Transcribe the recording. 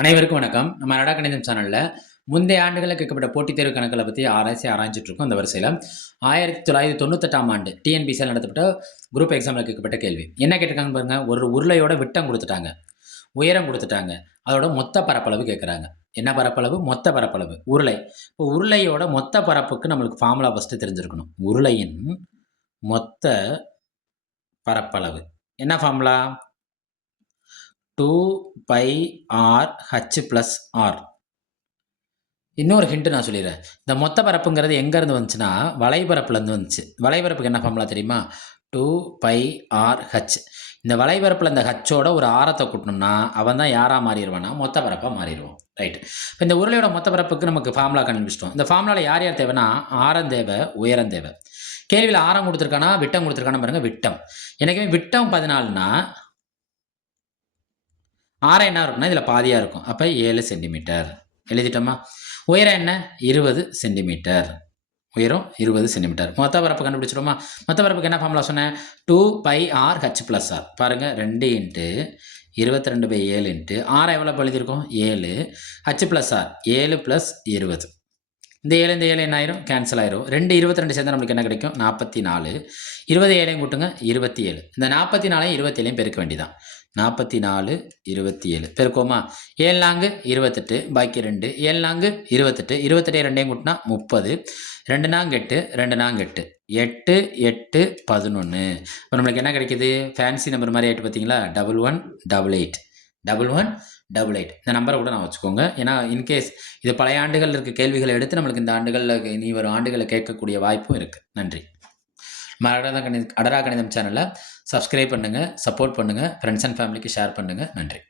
அனைவருக்கும் வணக்கம். நம்ம அடடா கணிதம் சேனல்ல முந்தைய ஆண்டுகளில் கேட்கப்பட்ட போட்டித் தேர்வு கணக்குகளை பற்றி ஆராய்ச்சிட்டு இருக்கோம். அந்த வரிசையில் 1998ஆம் ஆண்டு டிஎன்பிசியில் நடத்தப்பட்ட குரூப் எக்ஸாமில் கேட்கப்பட்ட கேள்வி என்ன கேட்டிருக்காங்க பாருங்க. ஒரு உருளையோட விட்டம் கொடுத்துட்டாங்க, உயரம் கொடுத்துட்டாங்க, அதோட மொத்த பரப்பளவு கேட்குறாங்க. என்ன பரப்பளவு? மொத்த பரப்பளவு. உருளை. இப்போ உருளையோட மொத்த பரப்புக்கு நம்மளுக்கு ஃபார்முலா ஃபஸ்ட்டு தெரிஞ்சிருக்கணும். உருளையின் மொத்த பரப்பளவு என்ன ஃபார்முலா? 2πr/h+r. இன்னொரு ஹிண்ட் நான் சொல்லிடுறேன். இந்த மொத்த பரப்புங்கிறது எங்கேருந்து வந்துச்சுன்னா வளைபரப்புலேருந்து வந்துச்சு. வளைபரப்புக்கு என்ன ஃபார்முலா தெரியுமா? 2πr/h. இந்த வளைபரப்பில் இந்த ஹச்சோட ஒரு ஆரத்தை கூட்டணும்னா அவன் தான் யாராக மாறிடுவான்னா மொத்த பரப்பாக மாறிடுவான். ரைட். இப்போ இந்த உருளையோட மொத்த பரப்புக்கு நமக்கு ஃபார்முலா கண்டுபிடிச்சிட்டோம். இந்த ஃபார்முலாவில் யார் யார் தேவைன்னா ஆரம் தேவை, உயரம் தேவை. கேள்வியில் ஆரம் கொடுத்துருக்கானா விட்டம் கொடுத்துருக்கானா பாருங்கள். விட்டம். எனக்குமே விட்டம் 14னா ஆரம் என்ன இருக்குன்னா இதில் பாதியாக இருக்கும். அப்போ 7 சென்டிமீட்டர் எழுதிட்டோமா? உயரம் என்ன? 20 சென்டிமீட்டர். உயரம் 20 சென்டிமீட்டர். மொத்த பரப்பு கண்டுபிடிச்சிடுமா? மொத்த பரப்புக்கு என்ன ஃபார்முலா சொன்னேன்? 2πr/h+r. பாருங்கள், 2 × 22/7 ஆரம் எவ்வளோ எழுதியிருக்கோம்? 7. h+r 7 + 20. இந்த 7 இந்த 7 என்ன ஆயிரும்? கேன்சல் ஆயிரும். 2 22 சேர்ந்தால் நம்மளுக்கு என்ன கிடைக்கும்? 44. 27 கூட்டுங்க, 27. இந்த 44 27 பெருக்க வேண்டியதான். 44 27 பெருக்கோமா? 7 4 28, பாக்கி 2. 7 4 28, 28 2 கூட்டினா 30. 2 4 8, 2 4 8, 8 8 11. இப்போ நம்மளுக்கு என்ன கிடைக்குது? ஃபேன்சி நம்பர் மாதிரி ஆகிட்டு பார்த்தீங்களா? 1188 1188. இந்த நம்பரை கூட நான் வச்சுக்கோங்க. ஏன்னா இன்கேஸ் இது பழைய ஆண்டுகள் இருக்க கேள்விகளை எடுத்து நம்மளுக்கு இந்த ஆண்டுகளில் இனி வரும் ஆண்டுகளில் கேட்கக்கூடிய வாய்ப்பும் இருக்குது. நன்றி. நம்ம அடடா கணிதம் சேனலை சப்ஸ்கிரைப் பண்ணுங்கள், சப்போர்ட் பண்ணுங்கள், ஃப்ரெண்ட்ஸ் அண்ட் ஃபேமிலிக்கு ஷேர் பண்ணுங்கள். நன்றி.